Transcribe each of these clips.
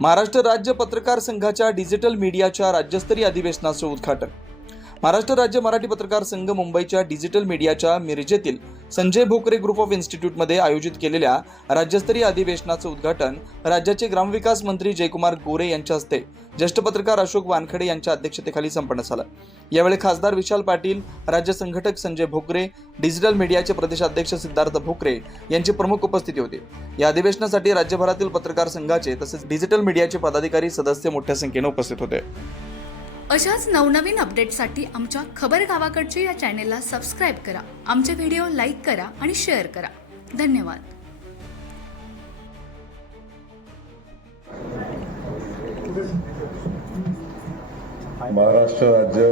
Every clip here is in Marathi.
महाराष्ट्र राज्य पत्रकार संघाच्या डिजिटल मीडियाच्या राज्यस्तरीय अधिवेशनाचं उद्घाटन. महाराष्ट्र राज्य मराठी पत्रकार संघ मुंबईच्या डिजिटल मीडियाच्या मिरजेतील संजय भोकरे ग्रुप ऑफ इन्स्टिट्यूटमध्ये आयोजित केलेल्या राज्यस्तरीय अधिवेशनाचं उद्घाटन राज्याचे ग्रामविकास मंत्री जयकुमार गोरे यांच्या हस्ते. ज्येष्ठ पत्रकार अशोक वानखडे यांच्या अध्यक्षतेखाली संपन्न झालं. यावेळी खासदार विशाल पाटील राज्य संघटक संजय भोकरे डिजिटल मीडियाचे प्रदेशाध्यक्ष सिद्धार्थ भोकरे यांची प्रमुख उपस्थिती होती. या अधिवेशनासाठी राज्यभरातील पत्रकार संघाचे तसेच डिजिटल मीडियाचे पदाधिकारी सदस्य मोठ्या संख्येने उपस्थित होते. अशाच नवनवीन अपडेटसाठी आमच्या खबर गावाकडच्या या चॅनेलला सबस्क्राईब करा. आमचे व्हिडिओ लाईक करा आणि शेअर करा. धन्यवाद. महाराष्ट्र राज्य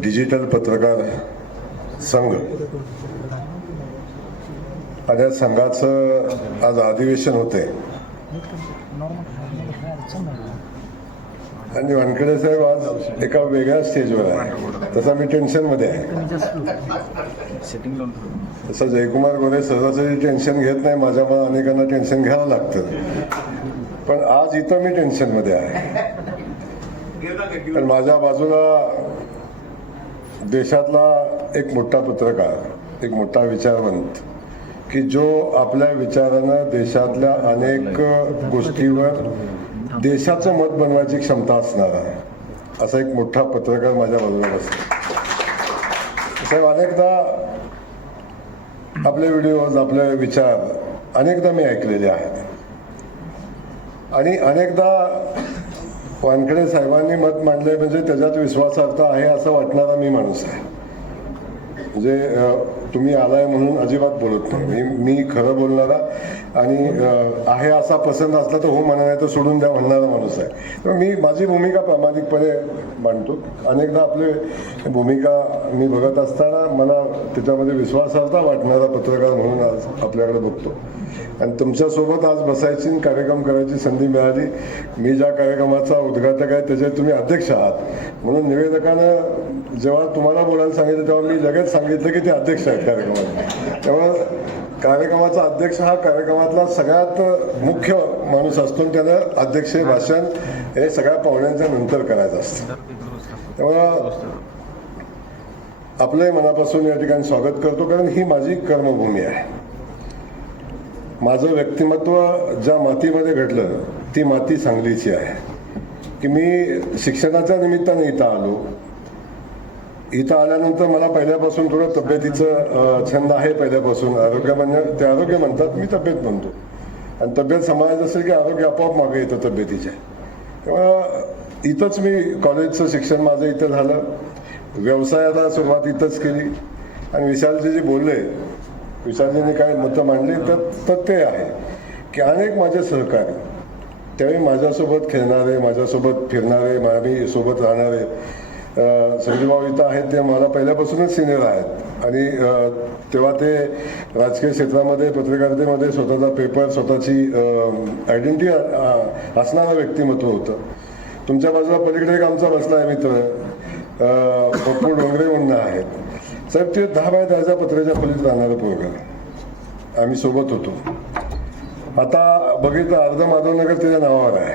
डिजिटल पत्रकार संघ. आणि या संघाचं आज अधिवेशन होते आणि वानखेडे साहेब आज एका वेगळ्या स्टेजवर आहे. तसा मी टेन्शनमध्ये आहे. तसं जयकुमार गोरे सहजासहजी टेन्शन घेत नाही. माझ्या मला अनेकांना टेन्शन घ्यावं लागतं. पण आज इथं मी टेन्शनमध्ये आहे. पण माझ्या बाजूला देशातला एक मोठा पत्रकार एक मोठा विचारवंत की जो आपल्या विचारानं देशातल्या अनेक गोष्टीवर देशाचं मत बनवायची क्षमता असणारा असा एक मोठा पत्रकार माझ्या बाजूला बसतो साहेब अनेकदा आपले व्हिडिओज आपले विचार अनेकदा मी ऐकलेले आहेत. आणि अनेकदा वानखडे साहेबांनी मत मांडले म्हणजे त्याच्यात विश्वासार्थ आहे असं वाटणारा मी माणूस आहे. म्हणजे तुम्ही आलाय म्हणून अजिबात बोलत नाही. मी मी खरं बोलणारा आणि आहे असा पसंत असला तर हो म्हणा तर सोडून द्या म्हणणारा माणूस आहे. तर मी माझी भूमिका प्रामाणिकपणे मांडतो. अनेकदा आपले भूमिका मी बघत असताना मला त्याच्यामध्ये विश्वासार्थ वाटणारा पत्रकार म्हणून आज आपल्याकडे बघतो. आणि तुमच्यासोबत आज बसायची कार्यक्रम करायची संधी मिळाली. मी ज्या कार्यक्रमाचा उद्घाटक आहे त्याचे तुम्ही अध्यक्ष आहात. म्हणून निवेदकानं जेव्हा तुम्हाला बोलायला सांगितलं तेव्हा मी लगेच सांगितलं की ते अध्यक्ष आहेत कार्यक्रमात. तेव्हा कार्यक्रमाचा अध्यक्ष हा कार्यक्रमातला सगळ्यात मुख्य माणूस असतो त्यानं अध्यक्ष भाषण हे सगळ्या पाहुण्यांच्या नंतर करायचं असतं. तेव्हा आपलंही मनापासून या ठिकाणी स्वागत करतो कारण ही माझी कर्मभूमी आहे. माझं व्यक्तिमत्व ज्या मातीमध्ये घडलं ती माती सांगलीची आहे. की मी शिक्षणाच्या निमित्ताने इथं आलो. इथं आल्यानंतर मला पहिल्यापासून थोडं तब्येतीचं छंद आहे पहिल्यापासून. आरोग्य म्हणजे ते आरोग्य म्हणतात मी तब्येत म्हणतो. आणि तब्येत सांभाळायचं असेल की आरोग्य आपोआप मागे येतं तब्येतीच्या. तेव्हा इथंच मी कॉलेजचं शिक्षण माझं इथं झालं. व्यवसायाला सुरुवात इथंच केली. आणि विशालजी जे बोलले विशालजींनी काय मतं मांडली तर तर ते आहे की अनेक माझे सहकारी त्यावेळी माझ्यासोबत खेळणारे माझ्यासोबत फिरणारे माझी सोबत राहणारे अ, इथं आहेत ते मला पहिल्यापासूनच सिनियर आहेत. आणि तेव्हा ते राजकीय क्षेत्रामध्ये पत्रकारितेमध्ये स्वतःचा पेपर स्वतःची आयडेंटिटी असणारं व्यक्तिमत्व होतं. तुमच्या बाजूला पलीकडे एक आमचा बसला आहे मित्र पप्पू डोंगरे म्हणणं आहेत. साहेब ते दहा बाय दहाच्या पत्र्याच्या खोलीत राहणारं पोरग आम्ही सोबत होतो. आता बघितलं अर्ध माधवनगर त्याच्या नावावर आहे.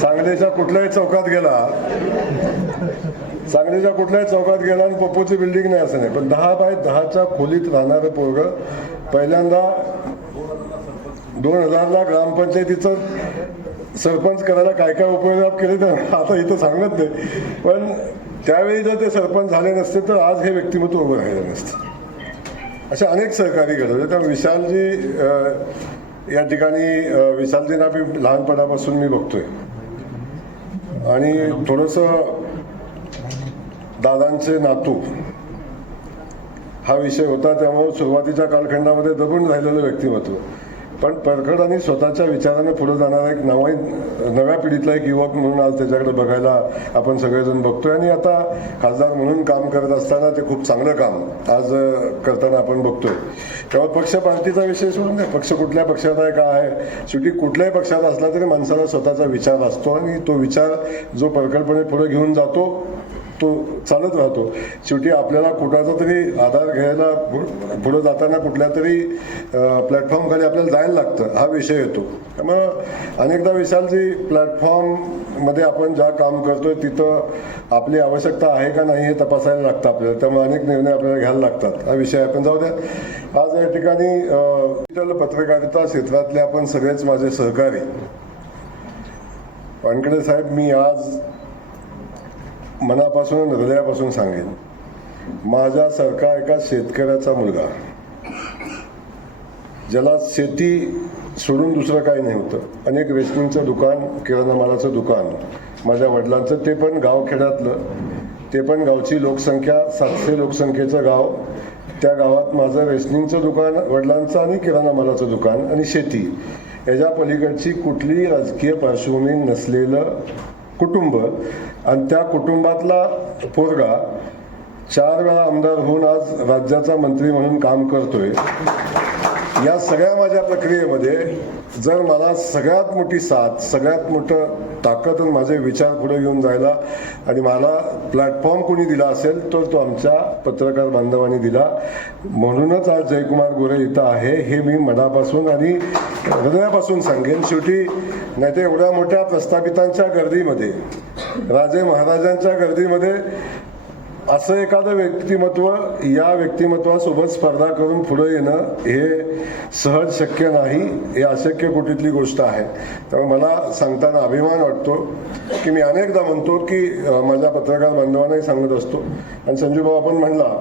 सांगलीच्या कुठल्याही चौकात गेला सांगलीच्या कुठल्याही चौकात गेला आणि पप्पूची बिल्डिंग नाही असं नाही. पण दहा बाय दहाच्या खोलीत राहणारं पोरग पहिल्यांदा दोन हजारला ग्रामपंचायतीचं सरपंच करायला काय काय उपयोग केले तर आता इथं सांगत नाही. पण त्यावेळी जर ते सरपंच झाले नसते तर आज हे व्यक्तिमत्व उभं राहिलं नसतं. अशा अनेक सहकारी घडवले त्या विशालजी या ठिकाणी विशालजींना मी लहानपणापासून मी बघतोय. आणि थोडंसं दादांचे नातू हा विषय होता. त्यामुळे सुरुवातीच्या कालखंडामध्ये दबून राहिलेलं व्यक्तिमत्व. पण परखड आणि स्वतःच्या विचाराने पुढे जाणारा एक नवा नव्या पिढीतला एक युवक म्हणून आज त्याच्याकडे बघायला आपण सगळेजण बघतोय. आणि आता खासदार म्हणून काम करत असताना ते खूप चांगलं काम आज करताना आपण बघतोय. तेव्हा पक्ष पार्टीचा विषय सोडून नाही पक्ष कुठल्या पक्षात आहे काय आहे? शेवटी कुठल्याही पक्षात असला तरी माणसाला स्वतःचा विचार असतो आणि तो विचार जो परखडपणे पुढे घेऊन जातो तो चालत राहतो. शेवटी आपल्याला कुणाचा तरी आधार घ्यायला पु- पुढं जाताना कुठल्या तरी प्लॅटफॉर्मखाली आपल्याला जायला लागतं हा विषय येतो. त्यामुळं अनेकदा विशालजी प्लॅटफॉर्ममध्ये आपण ज्या काम करतोय तिथं आपली आवश्यकता आहे का नाही हे तपासायला लागतं आपल्याला. त्यामुळे अनेक निर्णय आपल्याला घ्यायला लागतात. हा विषय आपण जाऊ द्या. आज या ठिकाणी डिजिटल पत्रकारिता क्षेत्रातले आपण सगळेच माझे सहकारी. वानकडे साहेब मी आज मनापासून हृदयापासून सांगेन. माझ्यासारखा एका शेतकऱ्याचा मुलगा. ज्याला शेती सोडून दुसरं काही नाही होतं. अनेक रेशनिंगचं दुकान किराणा मालाचं दुकान माझ्या वडिलांचं ते पण गावखेड्यातलं ते पण गावची लोकसंख्या सातशे लोकसंख्येचं गाव. त्या गावात माझं रेशनिंगचं दुकान वडिलांचं आणि किराणा मालाचं दुकान आणि शेती. याच्या पलीकडची कुठलीही राजकीय पार्श्वभूमी नसलेलं कुटुंब आणि त्या कुटुंबातला पोरगा चार वेळा आमदार होऊन आज राज्याचा मंत्री म्हणून काम करतोय. या सगळ्या माझ्या प्रक्रियेमध्ये जर मला सगळ्यात मोठी साथ सगळ्यात मोठं ताकद आणि माझे विचार पुढे घेऊन जायला आणि मला प्लॅटफॉर्म कोणी दिला असेल तर तो आमच्या पत्रकार बांधवांनी दिला. म्हणूनच आज जयकुमार गोरे इथं आहे हे मी मनापासून आणि हृदयापासून सांगेन. शेवटी नाही तर एवढ्या मोठ्या प्रस्थापितांच्या गर्दीमध्ये राजे महाराजांच्या गर्दीमध्ये असं एखादं व्यक्तिमत्व या व्यक्तिमत्वासोबत स्पर्धा करून पुढे येणं हे सहज शक्य नाही हे अशक्य कोटीतली गोष्ट आहे. त्यामुळे मला सांगताना अभिमान वाटतो की मी अनेकदा म्हणतो की माझ्या पत्रकार बांधवांनाही सांगत असतो. आणि संजूभाऊ आपण म्हणला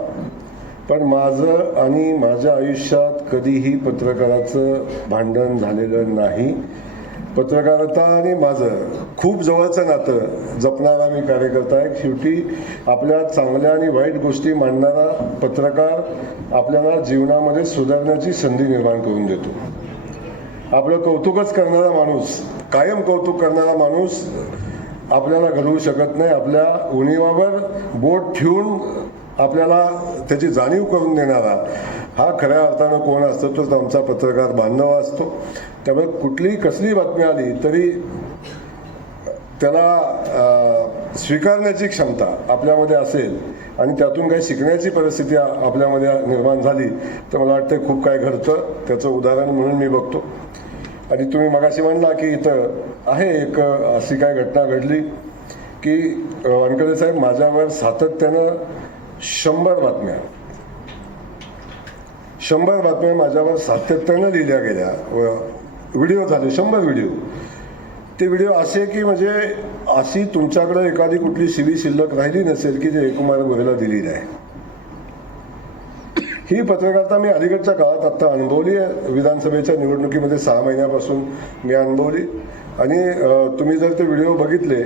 पण माझं आणि माझ्या आयुष्यात कधीही पत्रकाराचं भांडण झालेलं नाही. पत्रकारिता आणि माझं. खूप जवळचं नातं. जपणारा मी कार्यकर्ता आहे. शेवटी आपल्या चांगल्या आणि वाईट गोष्टी मांडणारा पत्रकार आपल्याला जीवनामध्ये सुधारण्याची संधी निर्माण करून देतो. आपलं कौतुकच करणारा माणूस कायम कौतुक करणारा माणूस आपल्याला घडवू शकत नाही. आपल्या उणीवावर बोट ठेवून आपल्याला त्याची जाणीव करून देणारा हा खऱ्या अर्थानं कोण असतो तोच आमचा पत्रकार बांधव असतो. त्यामुळे कुठलीही कसली बातमी आली तरी त्याला स्वीकारण्याची क्षमता आपल्यामध्ये असेल आणि त्यातून काही शिकण्याची परिस्थिती आपल्यामध्ये निर्माण झाली तर मला वाटतं खूप काय घडतं त्याचं उदाहरण म्हणून मी बघतो. आणि तुम्ही मगाशी म्हणला की इथं आहे एक अशी काय घटना घडली की अ, साहेब माझ्यावर सातत्यानं शंभर बातम्या शंभर बातम्या माझ्यावर सातत्यानं लिहिल्या गेल्या व व्हिडिओ झाले शंभर व्हिडिओ. ते व्हिडिओ असे की म्हणजे अशी तुमच्याकडे एखादी कुठली शिवी शिल्लक राहिली नसेल की जे कुमार गोरेला दिली आहे ही पत्रकारिता मी अलीकडच्या काळात आत्ता अनुभवली आहे. विधानसभेच्या निवडणुकीमध्ये सहा महिन्यापासून मी अनुभवली. आणि तुम्ही जर ते व्हिडिओ बघितले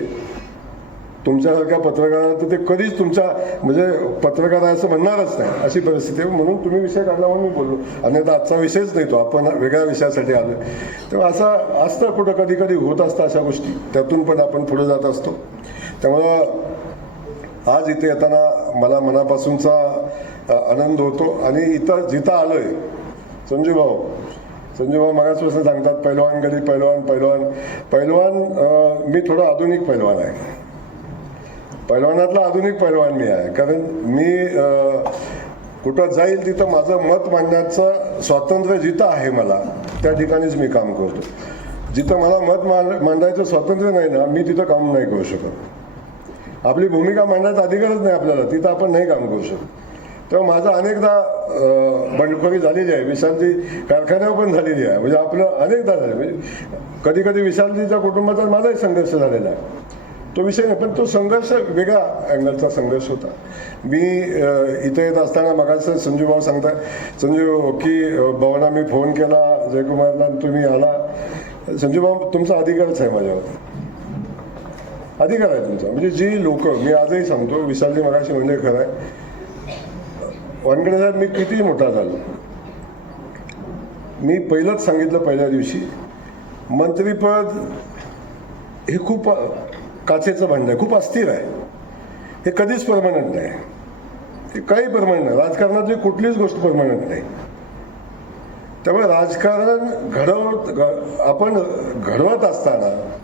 तुमच्यासारख्या पत्रकारांना तर ते कधीच तुमचा म्हणजे पत्रकार आहे असं म्हणणारच नाही. अशी परिस्थिती आहे. म्हणून तुम्ही विषय काढला म्हणून मी बोललो. अन्यथा आजचा विषयच नाही तो. आपण वेगळ्या विषयासाठी आलो तेव्हा असं असतं कुठं कधी कधी होत असतं अशा गोष्टी. त्यातून पण आपण पुढे जात असतो. त्यामुळं आज इथे येताना मला मनापासूनचा आनंद होतो. आणि इथं जिथं आलोय संजू भाऊ संजूभाऊ मगाचपासून सांगतात पैलवान गरीब पैलवान पैलवान. पैलवान मी थोडा आधुनिक पैलवान आहे. पैलवानातला आधुनिक पैलवान मी आहे. कारण मी कुठं जाईल तिथं माझं मत मांडण्याचं स्वातंत्र्य जिथं आहे मला त्या ठिकाणीच मी काम करतो. जिथं मला मत मांड- मांडायचं स्वातंत्र्य नाही ना मी तिथं काम नाही करू शकत. आपली भूमिका मांडण्याचा अधिकारच नाही आपल्याला तिथं आपण नाही काम करू शकत. तेव्हा माझं अनेकदा बंडखोरी झालेली आहे विशांती कारखान्यावर पण झालेली आहे. म्हणजे आपलं अनेकदा झालं. म्हणजे कधी कधी विशांतीच्या कुटुंबाचा माझाही संघर्ष झालेला आहे. तो विषय नाही पण तो संघर्ष वेगळा अँगलचा संघर्ष होता. मी इथं इथे येत असताना मगाचं संजू भाऊ सांगता संजू की अ, मी फोन केला जयकुमारला तुम्ही आला. संजू भाऊ तुमचा अधिकारच आहे माझ्यावर अधिकार आहे तुमचा. म्हणजे जी लोक मी आजही सांगतो विशालजी मगाशी म्हणजे खरं आहे. वानकडे साहेब मी किती मोठा झालो. मी पहिलंच सांगितलं पहिल्या दिवशी मंत्रीपद हे खूप काचेचं भांडं आहे खूप अस्थिर आहे. हे कधीच परमनंट नाही. हे काही परमनंट नाही. राजकारणातली कुठलीच गोष्ट परमनंट नाही. त्यामुळे राजकारण घडवत आपण घडवत असताना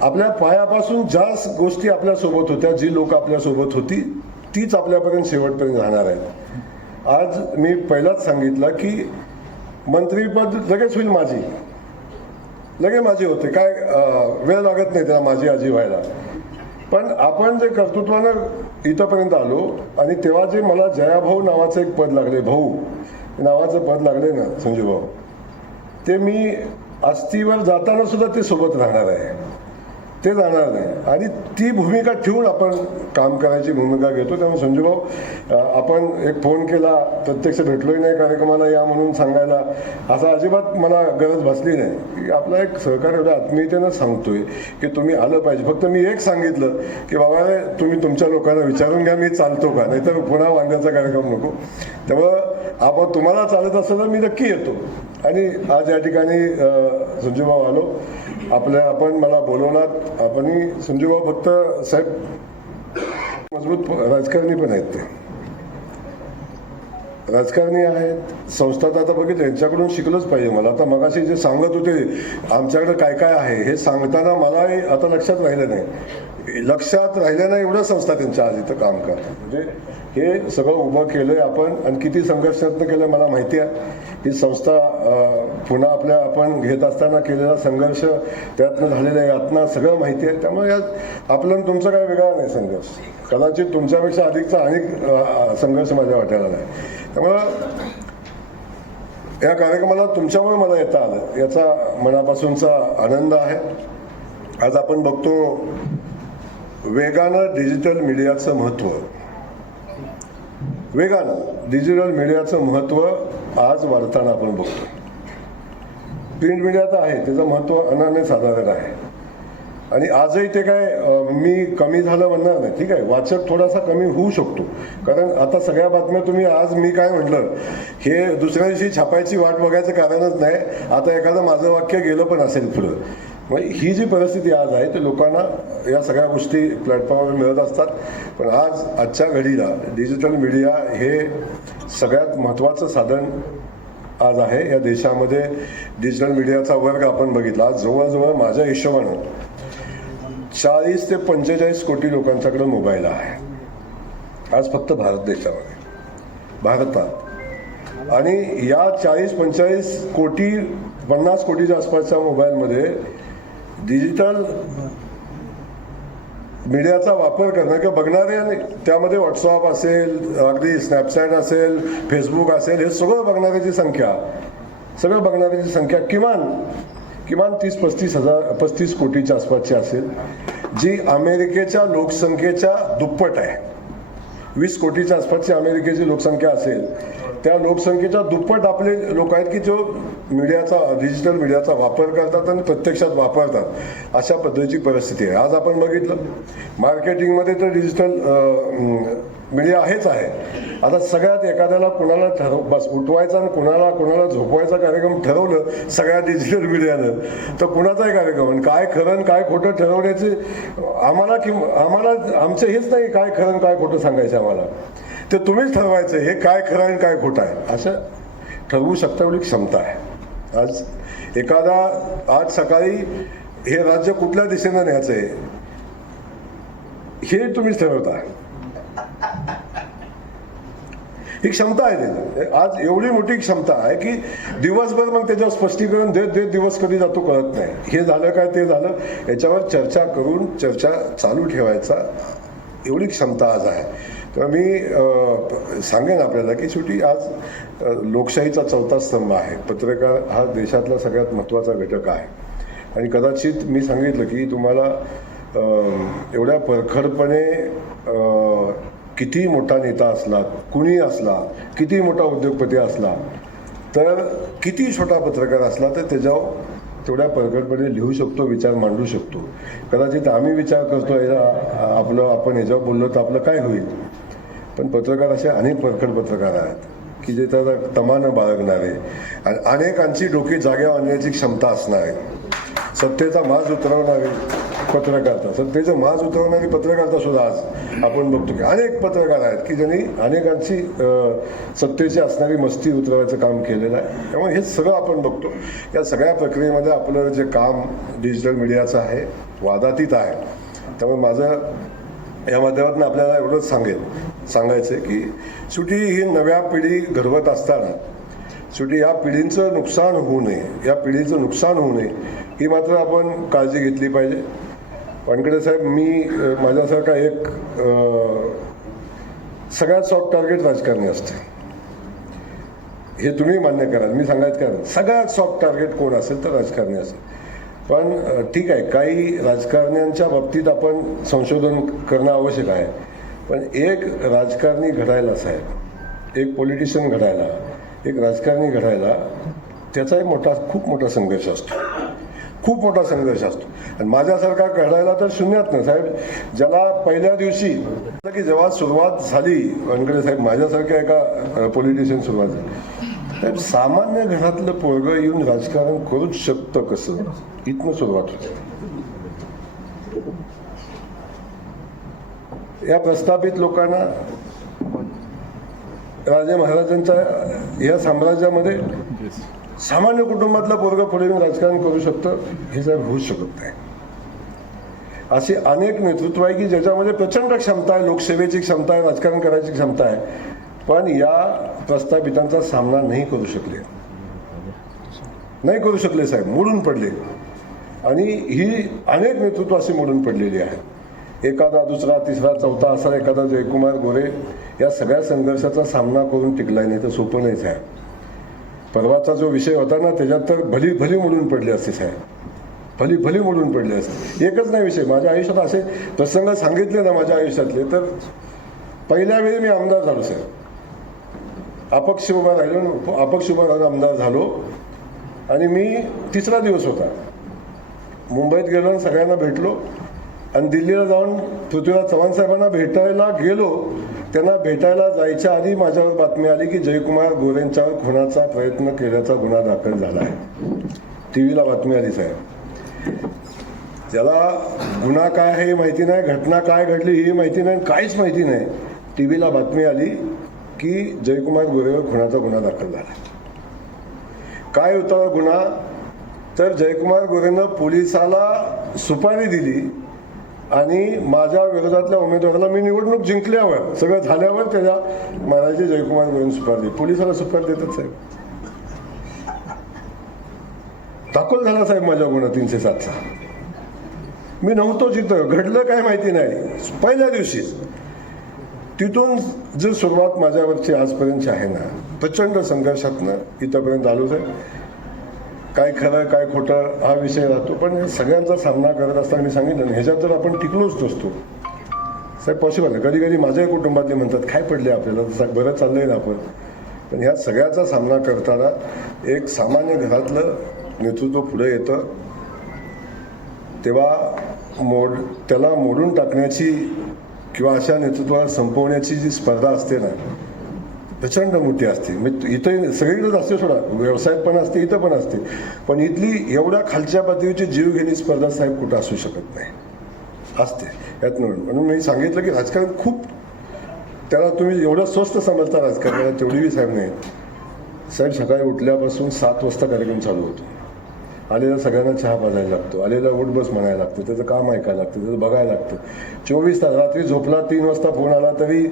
आपल्या पायापासून ज्या गोष्टी आपल्यासोबत होत्या जी लोक आपल्यासोबत होती तीच आपल्यापर्यंत शेवटपर्यंत राहणार आहेत. आज मी पहिलाच सांगितलं की मंत्रीपद लगेच होईल माझी. लगे माझी होते. काय वेळ लागत नाही त्याला माझी आजी व्हायला. पण आपण जे कर्तृत्वानं इथंपर्यंत आलो आणि तेव्हा जे मला जयाभाऊ नावाचं एक पद लागले भाऊ. नावाचं पद लागले ना संजूभाऊ. ते मी अस्थिवर जाताना सुद्धा ते सोबत राहणार आहे. ते जाणार नाही. आणि ती भूमिका ठेवून आपण काम करायची भूमिका घेतो. त्यामुळे संजूभाऊ आपण एक फोन केला प्रत्यक्ष भेटलोही नाही कार्यक्रमाला या म्हणून सांगायला. असा अजिबात मला गरज भासली नाही. की आपला एक सहकार एवढ्या आत्मीयतेनं सांगतोय की तुम्ही आलं पाहिजे. फक्त मी एक सांगितलं की बाबा रे, तुम्ही तुमच्या लोकांना विचारून घ्या मी चालतो का? नाहीतर पुन्हा वांद्याचा कार्यक्रम नको. त्यामुळं आपण तुम्हाला चालत असेल तर मी नक्की येतो. आणि आज या ठिकाणी संजूभाऊ आलो. आपल्या आपण मला बोलवलात. आपण संजूभाऊ फक्त साहेब मजबूत राजकारणी पण आहेत ते. राजकारणी आहेत. संस्थात आता बघितलं यांच्याकडून शिकलंच पाहिजे मला. आता मगाशी जे सांगत होते आमच्याकडे काय काय आहे हे सांगताना मलाही आता लक्षात राहिलं नाही. लक्षात राहिलं नाही एवढ्या संस्था त्यांच्या आज इथं काम करतात. म्हणजे हे सगळं उभं केलंय आपण आणि किती संघर्षातनं केलं मला माहिती आहे. ही संस्था पुन्हा आपल्या आपण घेत असताना केलेला संघर्ष त्यातनं झालेल्या यातना सगळं माहिती आहे. त्यामुळे यात आपलं तुमचं काय वेगळा नाही संघर्ष. कदाचित तुमच्यापेक्षा अधिकचा अनेक संघर्ष माझ्या वाट्याला नाही त्यामुळं या कार्यक्रमाला तुमच्यामुळे मला येता आलं. याचा मनापासूनचा आनंद आहे. आज आपण बघतो वेगानं डिजिटल मीडियाचं महत्त्व. वेगानं डिजिटल मीडियाचं महत्त्व आज वाढताना आपण बघतो प्रिंट मीडिया तर आहे त्याचं महत्त्व अनन्यसाधारण आहे. आणि आजही ते काय मी कमी झालं म्हणणार नाही ठीक आहे? वाचक थोडासा कमी होऊ शकतो. कारण आता सगळ्या बातम्या तुम्ही आज मी काय म्हटलं हे दुसऱ्या दिवशी छापायची वाट बघायचं कारणच नाही. आता एखादं माझं वाक्य गेलं पण असेल पुढं. म्हणजे ही जी परिस्थिती आज आहे ते लोकांना या सगळ्या गोष्टी प्लॅटफॉर्मवर मिळत असतात. पण आज आजच्या घडीला डिजिटल मीडिया हे सगळ्यात महत्त्वाचं साधन आज आहे. या देशामध्ये डिजिटल मीडियाचा वर्ग आपण बघितला. आज जवळजवळ माझ्या हिशोबानं चाळीस ते पंचेचाळीस कोटी लोकांच्याकडे मोबाईल आहे. आज फक्त भारत देशामध्ये. भारतात. आणि या चाळीस पंचेचाळीस कोटी पन्नास कोटीच्या आसपासच्या मोबाईलमध्ये डिजिटल मीडियाचा वापर करणं किंवा बघणारे त्यामध्ये व्हॉट्सअप असेल अगदी स्नॅपचॅट असेल फेसबुक असेल हे सगळं बघणाऱ्याची संख्या सगळं बघणाऱ्याची संख्या किमान किमान तीस पस्तीस हजार पस्तीस कोटीच्या आसपासची असेल जी अमेरिकेच्या लोकसंख्येच्या दुप्पट आहे. वीस कोटीच्या आसपासची अमेरिकेची लोकसंख्या असेल त्या लोकसंख्येच्या दुप्पट आपले लोक आहेत की जो मीडियाचा डिजिटल मीडियाचा वापर करतात आणि प्रत्यक्षात वापरतात अशा पद्धतीची परिस्थिती आहे. आज आपण बघितलं मार्केटिंगमध्ये तर डिजिटल मीडिया आहेच आहे. आता सगळ्यात एखाद्याला कोणाला ठरव बस उठवायचा आणि कोणाला कोणाला झोपवायचा कार्यक्रम ठरवलं सगळ्या डिजिटल मीडियानं तर कुणाचाही कार्यक्रम आणि काय खरं काय खोटं ठरवण्याचे आम्हाला कि आम्हाला आमचं हेच नाही काय खरं काय खोटं सांगायचं आम्हाला. ते तुम्हीच ठरवायचं हे काय खरं आणि काय खोटं आहे. असं ठरवू शकता एवढी क्षमता आहे. आज एखादा आज सकाळी हे राज्य कुठल्या दिशेनं न्यायचं आहे? हे तुम्हीच ठरवता. ही क्षमता आहे त्याची. आज एवढी मोठी क्षमता आहे की दिवसभर मग त्याच्यावर स्पष्टीकरण देत देत दिवस कधी जातो कळत नाही. हे झालं काय ते झालं याच्यावर चर्चा करून चर्चा चालू ठेवायचा एवढी क्षमता आज आहे. तर मी सांगेन आपल्याला की शेवटी आज लोकशाहीचा चौथा स्तंभ आहे. पत्रकार हा देशातला सगळ्यात महत्त्वाचा घटक आहे. आणि कदाचित मी सांगितलं की तुम्हाला एवढ्या परखडपणे किती मोठा नेता असला कुणी असला किती मोठा उद्योगपती असला तर किती छोटा पत्रकार असला तर त्याच्यावर तेवढ्या परकटपणे लिहू शकतो विचार मांडू शकतो. कदाचित आम्ही विचार करतो याला आपलं आपण ह्याच्यावर बोललो तर आपलं काय होईल? पण पत्रकार असे अनेक परकट पत्रकार आहेत की जे त्याचा तमानं बाळगणारे. आणि अनेकांची डोके जाग्यावर आणण्याची क्षमता असणारे. सत्तेचा माज उतरवणारे पत्रकारिता सत्तेचं माज उतरवणारी पत्रकारिता सुद्धा आज आपण बघतो की अनेक पत्रकार आहेत की ज्यांनी अनेकांची सत्तेची असणारी मस्ती उतरवायचं काम केलेलं आहे. त्यामुळे हे सगळं आपण बघतो. या सगळ्या प्रक्रियेमध्ये आपलं जे काम डिजिटल मीडियाचं आहे वादातीत आहे. त्यामुळे माझं या माध्यमातून आपल्याला एवढंच सांगेल सांगायचं आहे की सुटी ही नव्या पिढी घडवत असताना सुटी या पिढींचं नुकसान होऊ नये या पिढीचं नुकसान होऊ नये ही मात्र आपण काळजी घेतली पाहिजे. वानकडे साहेब मी माझ्यासारखा एक सगळ्यात सॉफ्ट टार्गेट राजकारणी असते. हे तुम्ही मान्य कराल मी सांगायचं कारण सगळ्यात सॉफ्ट टार्गेट कोण असेल तर राजकारणी असेल. पण ठीक आहे काही राजकारण्यांच्या बाबतीत आपण संशोधन करणं आवश्यक आहे. पण एक राजकारणी घडायला साहेब एक पॉलिटिशियन घडायला एक राजकारणी घडायला त्याचाही मोठा खूप मोठा संघर्ष असतो. खूप मोठा संघर्ष असतो. आणि माझ्यासारखा घडायला तर शून्यात ना साहेब. ज्याला पहिल्या दिवशी की जेव्हा सुरुवात झाली वनकडे साहेब माझ्यासारख्या एका पॉलिटिशियन सुरुवात झाली. साहेब सामान्य घरातलं पोरगं येऊन राजकारण करूच शकतं कसं? इथनं सुरुवात होते. या प्रस्थापित लोकांना राजे महाराजांच्या या साम्राज्यामध्ये सामान्य कुटुंबातला पोरगा पुढे राजकारण करू शकतं हे साहेब होऊ शकत नाही. अशी अनेक नेतृत्व आहे की ज्याच्यामध्ये प्रचंड क्षमता आहे लोकसेवेची क्षमता आहे राजकारण करायची क्षमता आहे. पण या प्रस्थापितांचा सामना नाही करू शकले. नाही करू शकले साहेब मोडून पडले. आणि ही अनेक नेतृत्व अशी मोडून पडलेली आहे. एखादा दुसरा तिसरा चौथा असा एखादा जयकुमार गोरे या सगळ्या संघर्षाचा सामना करून टिकलाय नाही तर सोपं नाही साहेब. परवाचा जो विषय होता ना त्याच्यात तर भली भली मोडून पडली असते साहेब. भली भली मोडून पडली असते. एकच नाही विषय माझ्या आयुष्यात असे प्रसंग सांगितले ना माझ्या आयुष्यातले तर पहिल्या वेळी मी आमदार झालो साहेब. अपक्ष उभा राहिलो अपक्ष उभा राहून आमदार झालो आणि मी तिसरा दिवस होता. मुंबईत गेलो आणि सगळ्यांना भेटलो. आणि दिल्लीला जाऊन पृथ्वीराज चव्हाण साहेबांना भेटायला गेलो. त्यांना भेटायला जायच्या आधी माझ्यावर बातमी आली की जयकुमार गोरेंच्यावर खुनाचा प्रयत्न केल्याचा गुन्हा दाखल झाला आहे. टी व्हीला बातमी आली साहेब. त्याला गुन्हा काय आहे हे माहिती नाही घटना काय घडली ही माहिती नाही काहीच माहिती नाही. टी व्हीला बातमी आली की जयकुमार गोरेवर खुनाचा गुन्हा दाखल झाला काय होता गुन्हा? तर जयकुमार गोरेनं पोलिसाला सुपारी दिली. आणि माझ्या विरोधातल्या उमेदवाराला मी निवडणूक जिंकल्यावर सगळं झाल्यावर त्याच्या महाराजे जयकुमार गोरेन सुपारली पोलिसाला सुपार देतात साहेब. दाखल झाला साहेब माझ्या गुन्हा तीनशे सातचा. मी नव्हतो जिथं. घडलं काय माहिती नाही. पहिल्या दिवशी. तिथून जर सुरुवात माझ्यावरची आजपर्यंतची आहे ना प्रचंड संघर्षातनं इथंपर्यंत आलो आहे काय खरं काय खोटं हा विषय राहतो. पण सगळ्यांचा सामना करत असताना मी सांगितलं ना ह्याच्यात जर आपण टिकलोच नसतो. साहेब पॉसिबल आहे. कधी कधी माझ्याही कुटुंबातले म्हणतात काय पडले आपल्याला? तसं बरं चाललंय ना आपण. पण ह्या सगळ्याचा सामना करताना एक सामान्य घरातलं नेतृत्व पुढे येतं. तेव्हा मोड त्याला मोडून टाकण्याची किंवा अशा नेतृत्वाला संपवण्याची जी स्पर्धा असते ना प्रचंड मोठी असते. म्हणजे इथं सगळीकडेच असते सोडा. व्यवसायात पण असते इथं पण असते. पण इथली एवढ्या खालच्या पातळीची जीवघेणी स्पर्धा साहेब कुठं असू शकत नाही. असते यात म्हणून म्हणून मी सांगितलं की राजकारण खूप त्याला तुम्ही एवढं स्वस्त समजता राजकारणाला तेवढी बी साहेब नाही साहेब सकाळी उठल्यापासून सात वाजता कार्यक्रम चालू होतो. आलेला सगळ्यांना चहा पाजायला लागतो. आलेला उठ बस म्हणायला लागतो. त्याचं काम ऐकायला लागतं त्याचं बघायला लागतं. चोवीस तास रात्री झोपला तीन वाजता फोन आला तरी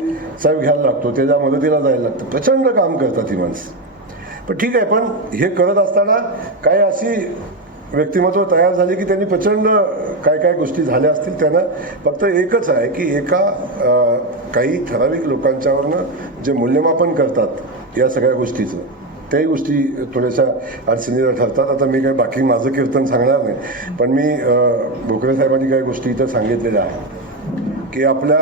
साहेब घ्यायला लागतो त्याच्या मदतीला जायला लागतं. प्रचंड काम करतात ही माणसं. पण ठीक आहे पण हे करत असताना काही अशी व्यक्तिमत्व तयार झाली की त्यांनी प्रचंड काय काय गोष्टी झाल्या असतील त्यांना फक्त एकच आहे की एका काही ठराविक लोकांच्यावरनं जे मूल्यमापन करतात या सगळ्या गोष्टीचं त्याही गोष्टी थोड्याशा अडचणीला ठरतात. आता मी काय बाकी माझं कीर्तन सांगणार नाही. पण मी भोकरे साहेबांनी काही गोष्टी इथं सांगितलेल्या आहेत. की आपल्या